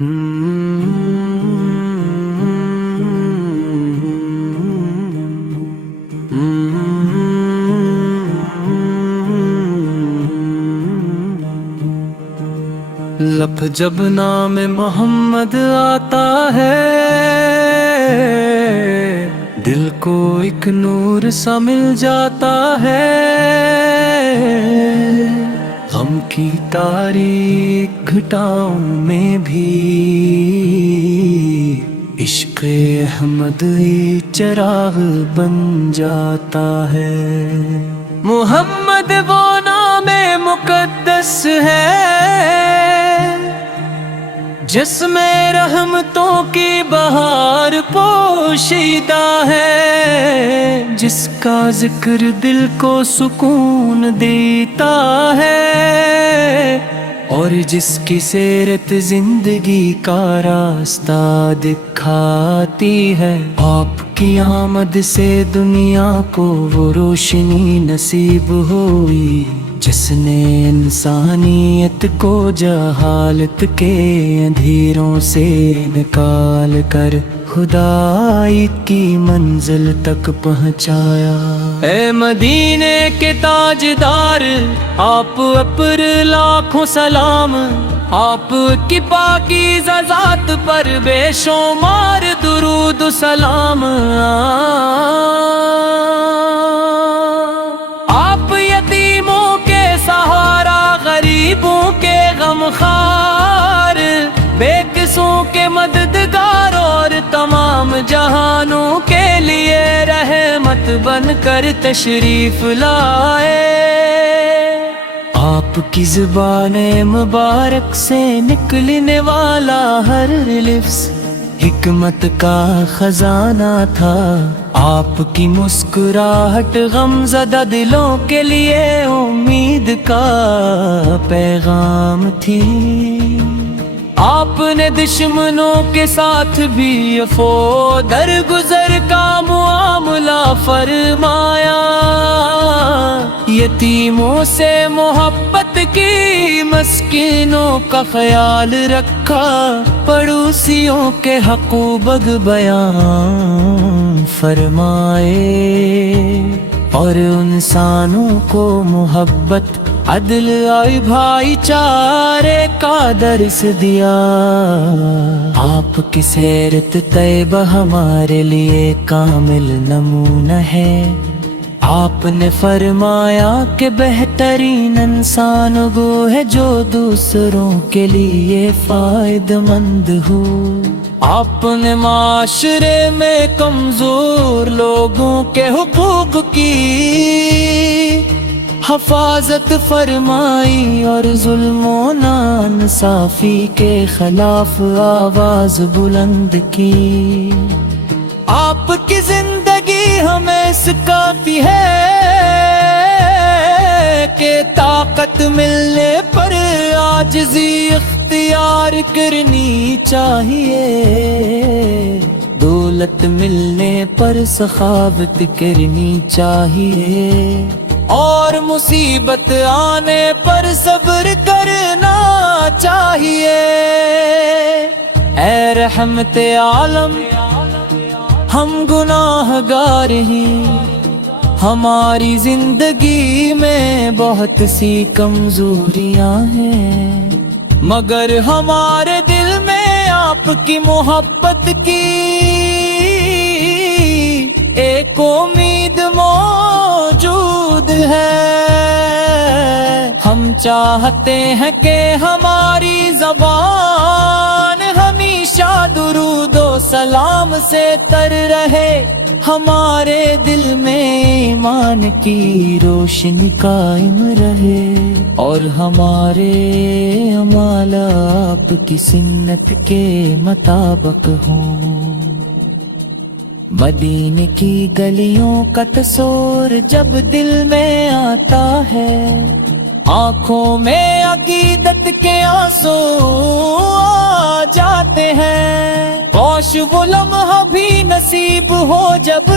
لب جب نام محمد آتا ہے دل کو ایک نور سا مل جاتا ہے، غم کی تاریک گھٹاؤں میں بھی عشق احمد ہی چراغ بن جاتا ہے۔ محمد وہ نام مقدس ہے جس میں رحمتوں کی بہار پوشیدہ ہے، جس کا ذکر دل کو سکون دیتا ہے اور جس کی سیرت زندگی کا راستہ دکھاتی ہے۔ آپ کی آمد سے دنیا کو وہ روشنی نصیب ہوئی جس نے انسانیت کو جہالت کے اندھیروں سے نکال کر خدائی کی منزل تک پہنچایا۔ اے مدینے کے تاجدار، آپ پر لاکھوں سلام، آپ کی پاکیزہ ذات پر بے شمار درود و سلام۔ آپ یتیموں کے سہارا، غریبوں کے غمخوار، بے قصوں کے مددگار اور تمام جہانوں کے لیے رحمت بن کر تشریف لائے۔ آپ کی زبان مبارک سے نکلنے والا ہر لفظ حکمت کا خزانہ تھا، آپ کی مسکراہٹ غم زدہ دلوں کے لیے امید کا پیغام تھی۔ آپ نے دشمنوں کے ساتھ بھی عفو درگزر کا معاملہ فرمایا، یتیموں سے محبت کی، مسکینوں کا خیال رکھا، پڑوسیوں کے حقوق بیان فرمائے اور انسانوں کو محبت، عدل اور بھائی چارے کا درس دیا۔ آپ کی سیرت طیبہ ہمارے لیے کامل نمونہ ہے۔ آپ نے فرمایا کہ بہترین انسان وہ ہے جو دوسروں کے لیے فائدہ مند ہو۔ آپ نے معاشرے میں کمزور لوگوں کے حقوق کی حفاظت فرمائی اور ظلم و ناانصافی کے خلاف آواز بلند کی۔ آپ کی زندگی ہمیں سکھاتی ہے کہ طاقت ملنے پر عاجزی اختیار کرنی چاہیے، دولت ملنے پر سخاوت کرنی چاہیے اور مصیبت آنے پر صبر کرنا چاہیے۔ اے رحمت عالم، ہم گناہ گار ہیں، ہماری زندگی میں بہت سی کمزوریاں ہیں، مگر ہمارے دل میں آپ کی محبت کی ایک امید موجود ہے۔ ہم چاہتے ہیں کہ ہماری زبان ہمیشہ درود و سلام سے تر رہے، ہمارے دل میں ایمان کی روشنی قائم رہے اور ہمارے اعمال آپ کی سنت کے مطابق ہوں۔ مدینے کی گلیوں کا تصور جب دل میں آتا ہے، آنکھوں میں عقیدت کے آنسو آ جاتے ہیں، کاش وہ لمحہ بھی نصیب ہو جب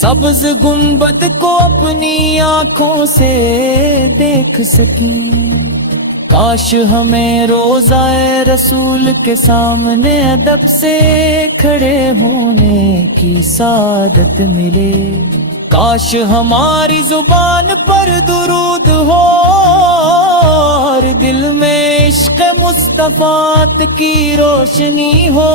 سبز گنبد کو اپنی آنکھوں سے دیکھ سکیں۔ کاش ہمیں روزہ رسول کے سامنے ادب سے کھڑے ہونے کی سعادت ملے، کاش ہماری زبان پر درود ہو اور دل میں عشق مصطفیٰ کی روشنی ہو۔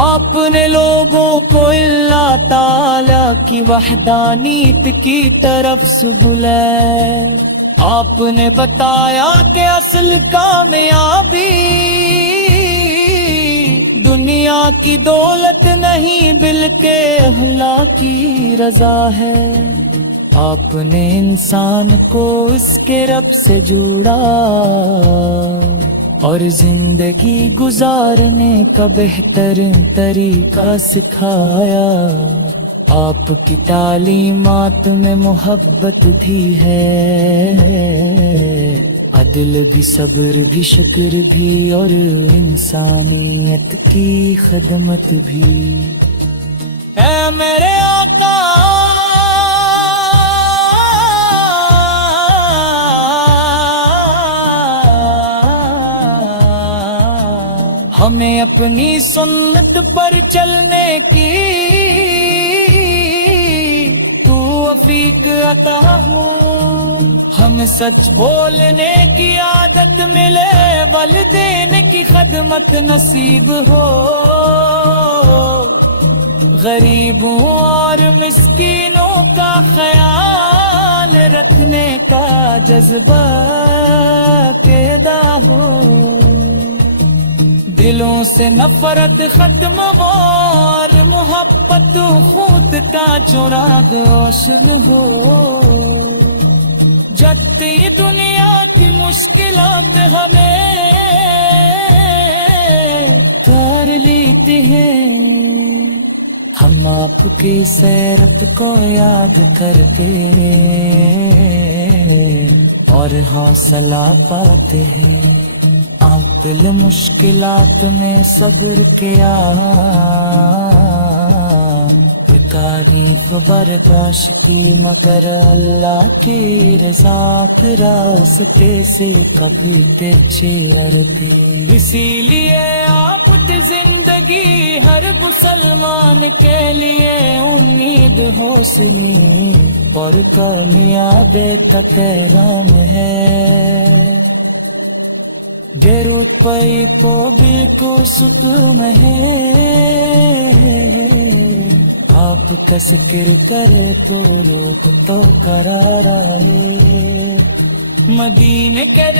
آپ نے لوگوں کو اللہ تعالی کی وحدانیت کی طرف سے بلایا، آپ نے بتایا کہ اصل کامیابی دنیا کی دولت نہیں بلکہ اللہ کی رضا ہے۔ آپ نے انسان کو اس کے رب سے جوڑا اور زندگی گزارنے کا بہترین طریقہ سکھایا۔ آپ کی تعلیمات میں محبت بھی ہے، عدل بھی، صبر بھی، شکر بھی اور انسانیت کی خدمت بھی۔ اے میرے آقا ہمیں اپنی سنت پر چلنے کی توفیق عطا ہو، ہمیں سچ بولنے کی عادت ملے، والدین کی خدمت نصیب ہو، غریبوں اور مسکینوں کا خیال رکھنے کا جذبہ پیدا ہو، دلوں سے نفرت ختم ہو اور محبت خود کا چراغ روشن ہو، جتنی دنیا کی مشکلات ہمیں کر لیتی ہیں، ہم آپ کی سیرت کو یاد کر کے اور حوصلہ پاتے ہیں، عقل مشکلات میں صبر کیا، تکالیف برداشت کی، مگر اللہ کی رضا کے راستے سے کبھی پیچھے ہٹتے۔ اسی لیے آپ کی زندگی ہر مسلمان کے لیے امید، حوصلے اور کامیابی کا پیغام ہے۔ گیروت پائی کو بھی کو سکون ہے، آپ کا ذکر کرے تو لوگ تو قرار آئے، مدینے کے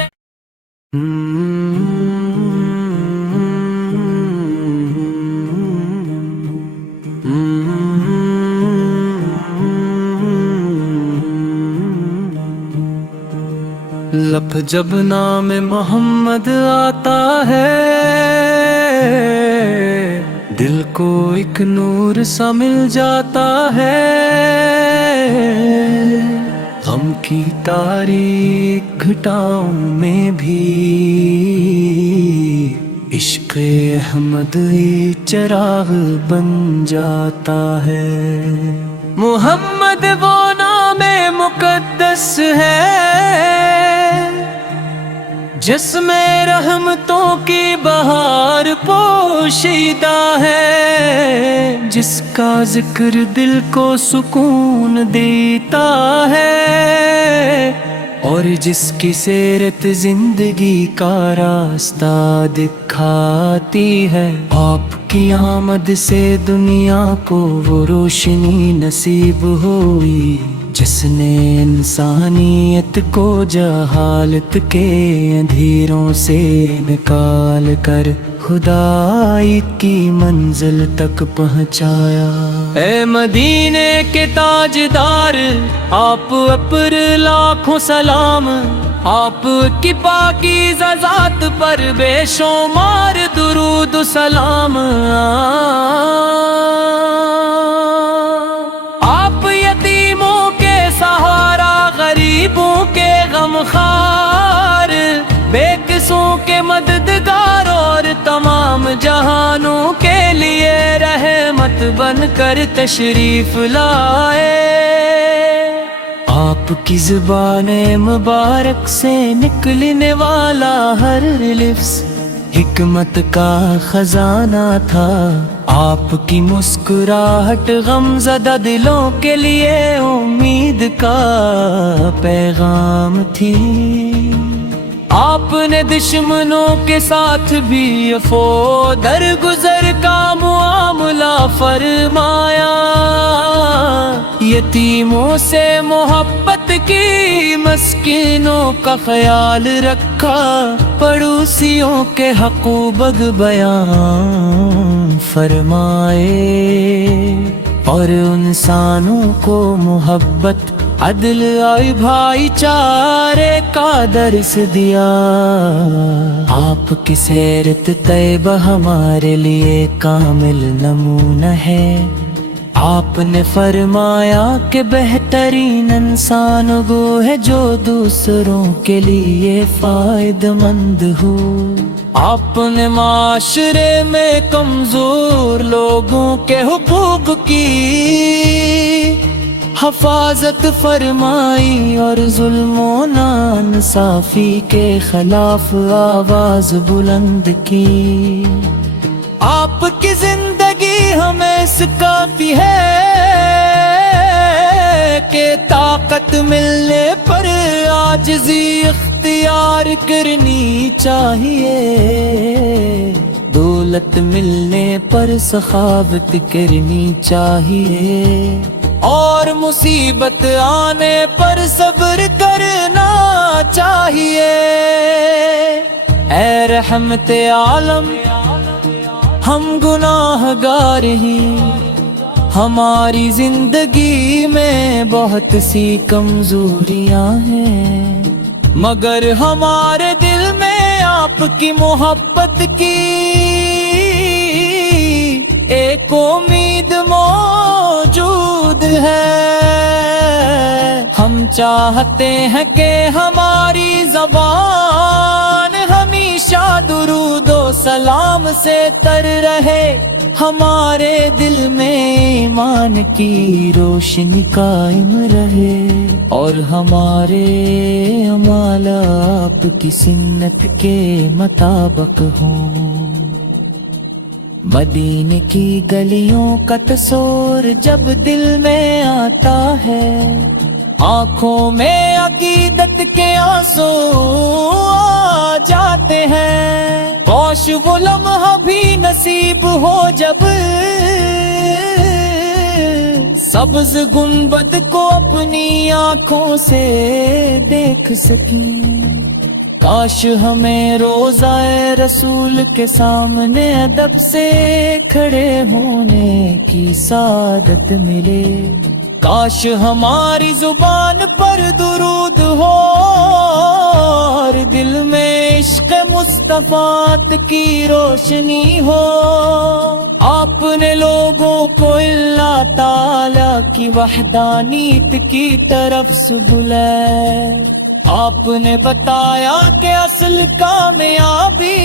لب جب نام محمد آتا ہے، دل کو ایک نور سا مل جاتا ہے، غم کی تاریک گھٹاؤں میں بھی عشق احمد چراغ بن جاتا ہے۔ محمد وہ نام مقدس ہے جس میں رحمتوں کی بہار پوشیدہ ہے، جس کا ذکر دل کو سکون دیتا ہے، اور جس کی سیرت زندگی کا راستہ دکھاتی ہے۔ آپ کی آمد سے دنیا کو وہ روشنی نصیب ہوئی جس نے انسانیت کو جہالت کے اندھیروں سے نکال کر خدائی کی منزل تک پہنچایا۔ اے مدینے کے تاجدار، آپ پر لاکھوں سلام، آپ کی پاکیزہ ذات پر بے شمار درود و سلام۔ آپ یتیموں کے سہارا، غریبوں کے غمخوار، بے قصوں کے مددگار اور تمام جہانوں کے لیے رحمت بن کر تشریف لائے۔ آپ آپ کی زبان مبارک سے نکلنے والا ہر لفظ حکمت کا خزانہ تھا، آپ کی مسکراہٹ غم زدہ دلوں کے لیے امید کا پیغام تھی۔ آپ نے دشمنوں کے ساتھ بھی عفو درگزر کا معاملہ فرمایا، یتیموں سے محبت کی، مسکینوں کا خیال رکھا، پڑوسیوں کے حقوق بیان فرمائے، اور انسانوں کو محبت، عدل اور بھائی چارے کا درس دیا۔ آپ کی سیرت طیبہ ہمارے لیے کامل نمونہ ہے۔ آپ نے فرمایا کہ بہترین انسان وہ ہے جو دوسروں کے لیے فائدہ مند ہو۔ آپ نے معاشرے میں کمزور لوگوں کے حقوق کی حفاظت فرمائی، اور ظلم و ناانصافی کے خلاف آواز بلند کی۔ آپ کی زندگی ہمیں سکھاتی ہے کہ طاقت ملنے پر عاجزی اختیار کرنی چاہیے، دولت ملنے پر سخاوت کرنی چاہیے، اور مصیبت آنے پر صبر کرنا چاہیے۔ اے رحمت عالم، ہم گناہ گار ہیں، ہماری زندگی میں بہت سی کمزوریاں ہیں، مگر ہمارے دل میں آپ کی محبت کی ایک امید موجود ہے۔ ہم چاہتے ہیں کہ ہماری زبان ہمیشہ درود و سلام سے تر رہے، ہمارے دل میں ایمان کی روشنی قائم رہے، اور ہمارے اعمال آپ کی سنت کے مطابق ہوں۔ مدینے کی گلیوں کا تصور جب دل میں آتا ہے، آنکھوں میں عقیدت کے آنسو آ جاتے ہیں، کاش وہ لمحہ بھی نصیب ہو جب سبز گنبد کو اپنی آنکھوں سے دیکھ سکیں، کاش ہمیں روضہ رسول کے سامنے ادب سے کھڑے ہونے کی سعادت ملے، کاش ہماری زبان پر درود ہو، اور دل میں عشق مصطفیٰ کی روشنی ہو۔ آپ نے لوگوں کو اللہ تعالی کی وحدانیت کی طرف سے بلایا، آپ نے بتایا کہ اصل کامیابی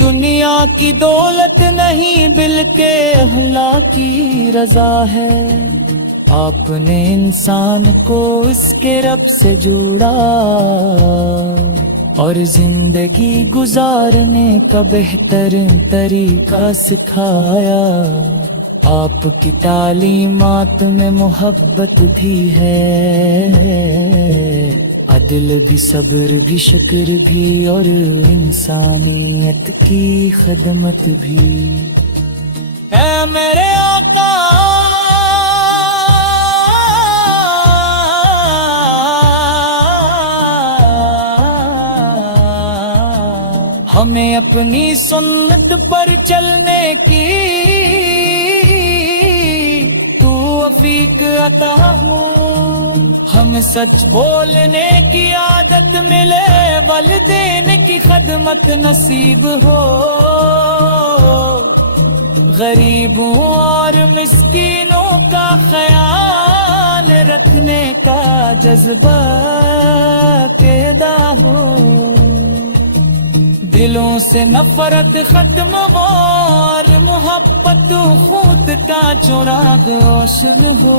دنیا کی دولت نہیں بلکہ اللہ کی رضا ہے۔ آپ نے انسان کو اس کے رب سے جوڑا، اور زندگی گزارنے کا بہتر طریقہ سکھایا۔ آپ کی تعلیمات میں محبت بھی ہے، عدل بھی، صبر بھی، شکر بھی، اور انسانیت کی خدمت بھی۔ اے میرے آقا، ہمیں اپنی سنت پر چلنے کی توفیق عطا ہو، ہمیں سچ بولنے کی عادت ملے، والدین کی خدمت نصیب ہو، غریبوں اور مسکینوں کا خیال رکھنے کا جذبہ پیدا ہو، دلوں سے نفرت ختم ہو، اور محبت خود کا چراغ روشن ہو۔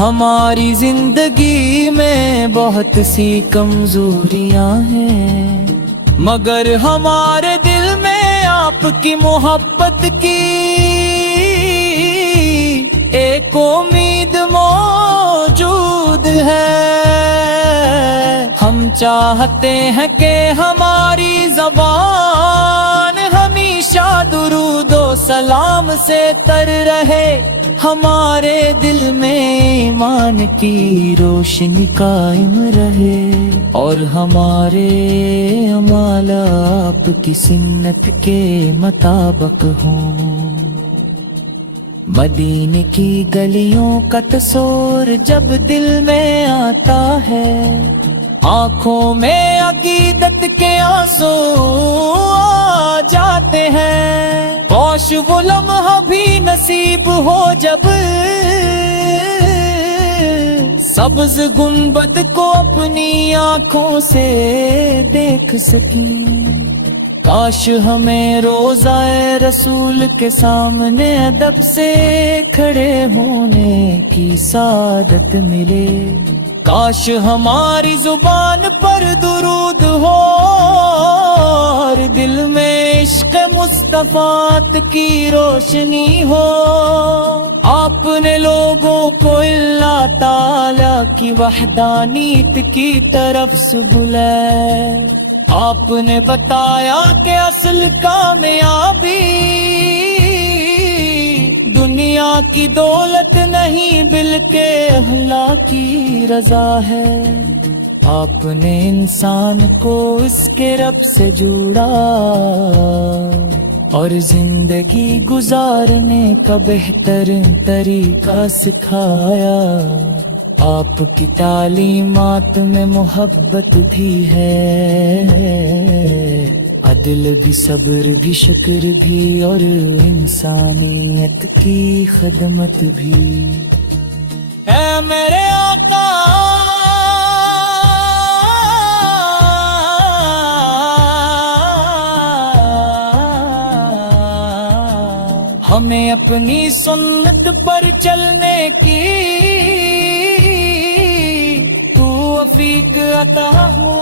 ہماری زندگی میں بہت سی کمزوریاں ہیں، مگر ہمارے دل میں آپ کی محبت کی ایک امید موجود ہے۔ ہم چاہتے ہیں کہ ہماری زبان ہمیشہ درود و سلام سے تر رہے، ہمارے دل میں ایمان کی روشنی قائم رہے، اور ہمارے اعمال آپ کی سنت کے مطابق ہوں۔ مدینے کی گلیوں کا تصور جب دل میں آتا ہے، آنکھوں میں عقیدت کے آنسو آ جاتے ہیں۔ کاش وہ لمحہ بھی نصیب ہو جب سبز گنبد کو اپنی آنکھوں سے دیکھ سکیں۔ کاش ہمیں روضہ رسول کے سامنے ادب سے کھڑے ہونے کی سعادت ملے۔ کاش ہماری زبان پر درود ہو اور دل میں عشق مصطفیٰ کی روشنی ہو۔ آپ نے لوگوں کو اللہ تعالی کی وحدانیت کی طرف سے بلایا۔ آپ نے بتایا کہ اصل کامیابی دنیا کی دولت نہیں بلکہ اللہ کی رضا ہے۔ آپ نے انسان کو اس کے رب سے جوڑا اور زندگی گزارنے کا بہترین طریقہ سکھایا۔ آپ کی تعلیمات میں محبت بھی ہے، عدل بھی، صبر بھی، شکر بھی، اور انسانیت کی خدمت بھی۔ اے میرے آقا ہمیں اپنی سنت پر چلنے کی توفیق عطا ہو،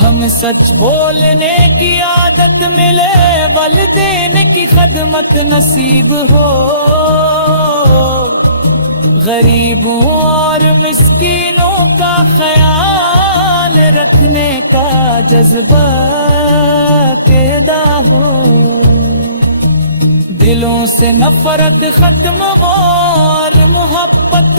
ہم سچ بولنے کی عادت ملے، والدین کی خدمت نصیب ہو، غریبوں اور مسکینوں کا خیال رکھنے کا جذبہ پیدا ہو، دلوں سے نفرت ختم ہو اور محبت